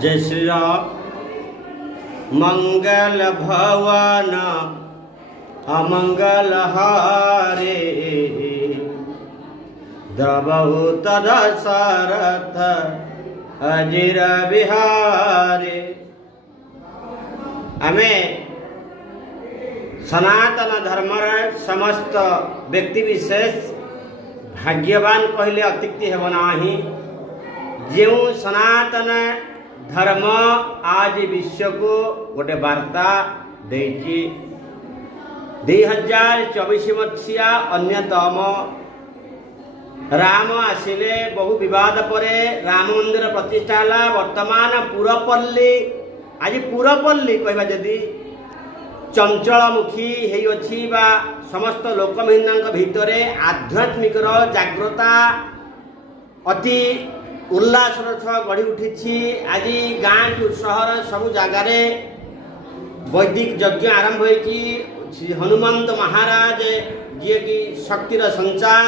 जय श्री राम। मंगल भवन अमंगल हारे, द्रवहु तदशरथ अजिर बिहारे। आमे सनातन धर्म समस्त व्यक्ति विशेष भाग्यवान कहले अत्युक्ति हेब नाही। जो सनातन धर्म आज विश्व को गोटे वार्ता देची। 2024 मसीहा अन्यतम राम आसिले बहु विवाद परे राम मंदिर प्रतिष्ठा है। वर्तमान पुरपल्ली आज पुरपल्ली कहवा जदि चंचलमुखी होई बा समस्त लोकमहिन्ना भितर आध्यात्मिक जागृता अति उल्लासर सह गढ़ी उठी। आज गाँ टू सहर सबु जगार वैदिक यज्ञ आरंभ होती। हनुमंत महाराज जी की शक्तिर संचार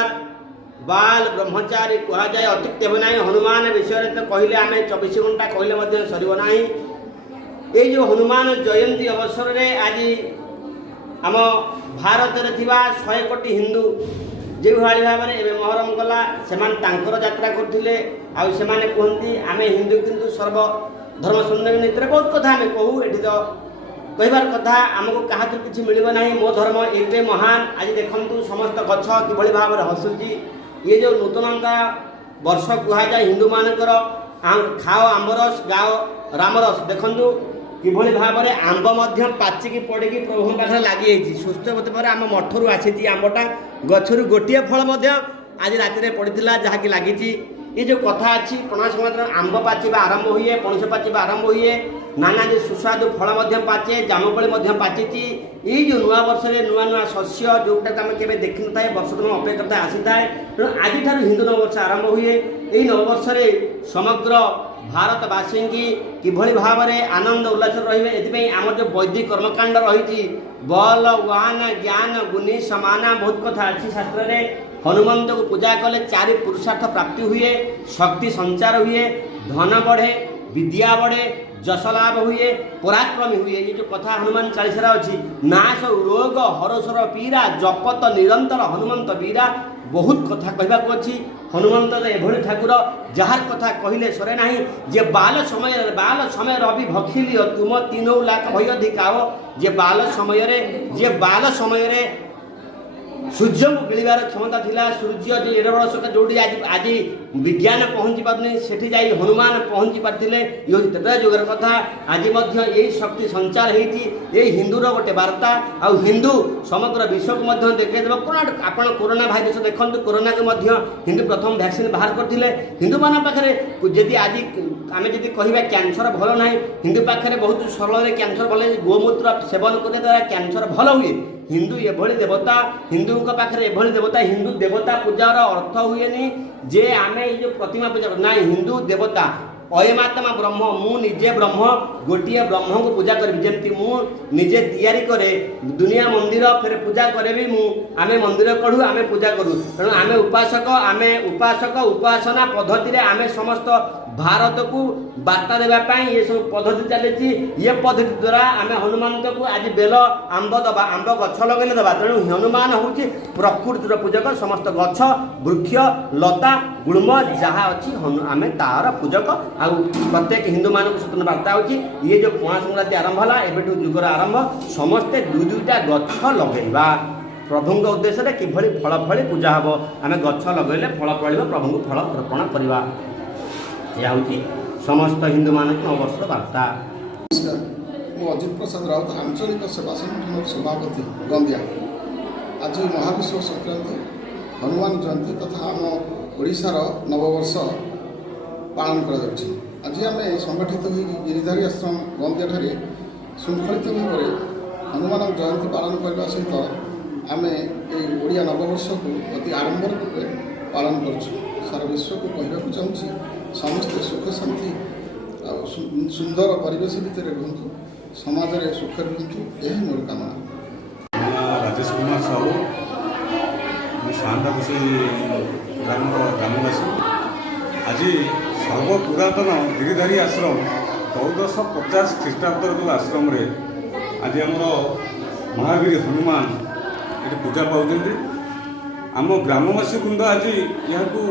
बाल ब्रह्मचारी कह जाए अत्युक्ति हेब ना। हनुमान विषय तो कहले आम 24 घंटा कहले सर ना। ये जो हनुमान जयंती अवसर में आज आम भारत में 100 कोटी हिंदू जो भाई भाव में मोहरम गला से यात्रा करते कहते आम हिंदू किंतु सर्वधर्म सुंदर नीति बहुत कथा आम कहूँ। ये तो कहबार कथा आमको क्या किसी मिल ना। मो धर्म एवं महान। आज देखु समस्त गछ कि भाव में हसुची। ये जो नूतनता वर्ष कहुए हिंदू मानकर खाओ आंबरस गाओ रामरस। देखु किभली भाव में आंब पाचिकी पड़ी प्रभु पाखे लगी सुस्थ होते पर आम मठरू आसी आंबटा गचरू गोटे फल आज राति पड़ा जहाँकि लगी। ये जो कथा अच्छी पणा संक्रांति आंब पाचिबा आरंभ हुए, पणस पाचिबा आरंभ हुए, नाना सुस्वादु फल पाचे, जामुकोली पाची। ये जो नुआ वर्ष में नुआ नुआ शस्य जोटा आम के देखी न था वर्ष तुम अपेक्षा करता आसी थाए। तेणु आज हिंदू नववर्ष आरंभ हुए। यही नववर्ष समग्र भारतवासी की किभली भाव में आनंद उल्लास रही आम जो वैदिक कर्मकांड रही बल वान ज्ञान गुणी समाना बहुत कथा अच्छी शास्त्र में। हनुमंत को पूजा कले 4 पुरुषार्थ प्राप्ति हुए, शक्ति संचार हुए, धन बढ़े, विद्या बढ़े, जश लाभ हुए, पराक्रमी हुए। ये जो कथा हनुमान 40 अच्छी नाश रोग हरसर पीरा जपत निरंतर हनुमंत वीरा बहुत कथा कहवाक अच्छी। हनुमंत एभली ठाकुर जार कथा कहले सरे ना। जे बाल समय रवि भखिली तुम 3 लाख भय अधिकाओ। जे बाल समय सूर्य को गिड़ार क्षमता थिला। सूर्य जो एड बड़ सका जो आज विज्ञान पहुँची पारे से हनुमान पहुँची पाते। ये हूँ तेज जुगर कथा। आज यही शक्ति संचार होती हिंदूर गोटे वार्ता। आ हिंदू समग्र विश्व को देखा आप कोरोना भाइरस देखो। कोरोना को हिंदू प्रथम वैक्सीन बाहर करते। हिंदू मान पाखे जदि आज आम जब कह कैंसर भल ना हिंदू पाखे बहुत सरल कैंसर भल गोमूत्र सेवन करने द्वारा कैंसर भल हुए। हिंदू एभली देवता हिंदू पाखे एभली देवता हिंदू देवता पूजार अर्थ हुए जे आम ये प्रतिमा पूजा ना। हिंदू देवता अयमात्मा ब्रह्म मु निजे ब्रह्म गोटे ब्रह्म को पूजा करी जमी मुझे तैयारी करे दुनिया मंदिर फिर पूजा करे आम मंदिर करूँ आम पूजा करूँ। तेणु आम उपासक उपासना पद्धति आम समस्त भारत को वार्ता देवाई ये सब पद्धति चली। ये पद्धति द्वारा आम हनुमंत को आज बेल आंब दबा आंब गछ लगे दबा। तेणु हनुमान हूँ प्रकृतिर पूजक समस्त गछ वृक्ष लता गुणम जहाँ अच्छी आम तार पूजक आउ प्रत्येक हिंदू मानक स्वतंत्र वार्ता होची ये जो पणा संक्रांति आरंभ है एबेठू जुगर आरंभ समस्ते दुईटा गछ लगेगा प्रभु उद्देश्य किभली फल फली पूजा हम आम गछ लगेले फल फल प्रभु को फल अर्पण करवा यह हूँ समस्त हिंदू मानक नववर्ष वार्ता। नमस्कार, मु अजित प्रसाद राउत आंचलिक सेवा संगठन सभापति गंदिया। आज महाविश्व संक्रांति हनुमान जयंती तथा आम ओडिशार नववर्ष पालन कर आज आम संगठित हो गिरिधारी आश्रम गंदिया ठारे शृंखलित भाव हनुमान जयंती पालन करने सहित आम ओडिया नववर्ष को अति आडंबर रूपे पालन करुँ। सारा विश्व को कहवाक चाहूँगी समस्ते सुख शांति सुंदर परिवेश भितर रुहतु समाज में सुख रुहतु यही मोर कामना। राजेश कुमार साहू शांताकुशी ग्रामवासी आज सर्वपुरातन गिरिधारी आश्रम 1450 ख्रीष्टाब्द जो आश्रम रे आज आमर महावीर हनुमान ये पूजा पाँच आम ग्रामवासी वृंद आज यहाँ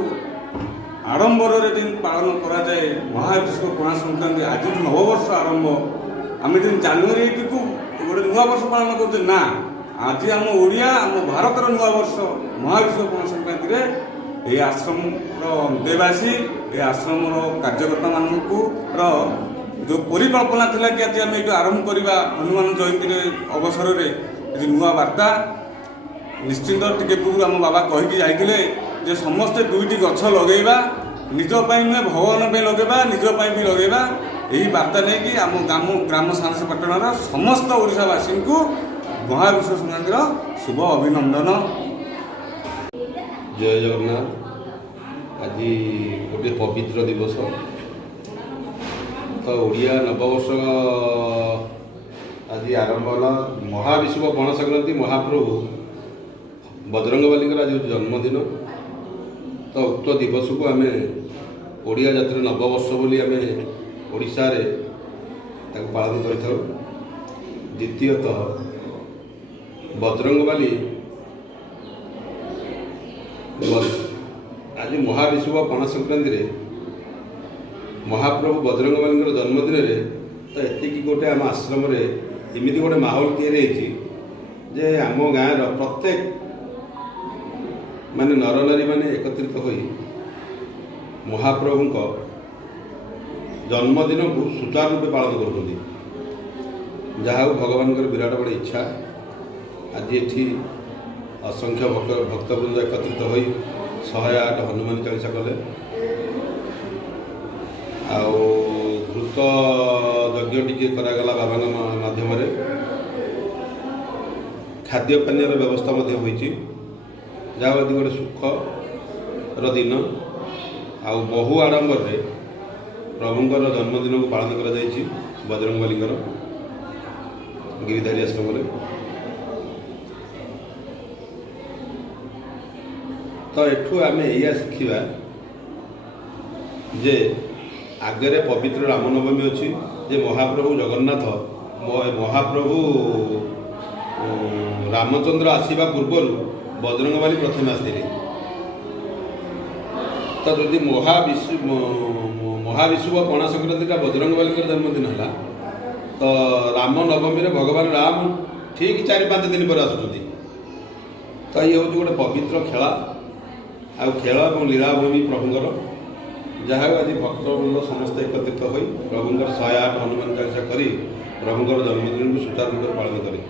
आडंबर दिन पालन कराए महाविश्व पणा संक्रांति आज नववर्ष आरंभ आम दिन जनवरी 1 को गोटे नुआ वर्ष पालन करते ना आज आम ओडिया आम भारतर नुआ वर्ष महाविश्व पणा संक्रांति रे ये आश्रम देवासी ये आश्रम कार्यकर्ता मानू जो परिकल्पना थिला कि आज आम ये आरंभ करवा हनुमान जयंती अवसर में नुआ वार्ता निश्चिंत टिके पूर्व आम बाबा कहीकि जाइए जे समस्ते दुईटी गछ लगेगा निजपाई नुहे भगवान लगेगा निजपाई भी लगेगा यही वार्ता नहीं कि आम ग्राम सांस पटणार समस्त ओडिशावासी को महाविश्व संक्रांतिर शुभ अभिनंदन। जय जगन्नाथ। आज गोटे पवित्र दिवस तो ओडिया नववर्ष आज आरंभ है महाविश्व पणा संक्रांति महाप्रभु बजरंगबली आज जन्मदिन तो उक्त दिवस को आम ओडिया जातिर नववर्ष बोली आम ओडिशा रे ताको पालन करिथाउ। द्वितीयतः बजरंगबली आज महाविश्व पणा संक्रांति रे महाप्रभु बजरंगबली जन्मदिन रे तो एतिकी गोटे आम आश्रम रे एमिति गोटे माहौल तैयारी होइछि जे आम गाँव प्रत्येक माने नर नारी माने एकत्रित होई महाप्रभु जन्मदिन को सुचारू रूपे पालन कर जहाँ भगवान विराट बड़ी इच्छा आज ये असंख्य भक्तवृंद एकत्रित हो 108 हनुमान चालीसा कले घृत यज्ञ टी करागला बाबा माध्यम खाद्य पानी व्यवस्था होती जहाँ आदि गोटे सुखर दिन आ बहु आडंबर प्रभुंर जन्मदिन को पालन कर बजरंगबली गिरिधारी आश्रम तो एठू आम या शिखा जे आगे पवित्र रामनवमी अच्छी जे महाप्रभु जगन्नाथ महाप्रभु रामचंद्र आसवा पूर्वर बजरंगबली प्रथम आसते तो जदि महाविश्व पणा संक्रांति का बजरंगबली जन्मदिन है तो राम नवमी रे भगवान राम ठीक 4-5 दिन पर आसुँच तो ये हूँ गोटे पवित्र खेला आ खेल और लीलाभूमि प्रभुंर जहाँ आज भक्तवृंद समस्त एकत्रित हो प्रभुंर 108 हनुमान चालीसा कर प्रभुंर जन्मदिन को सुचारू रूप पालन करें।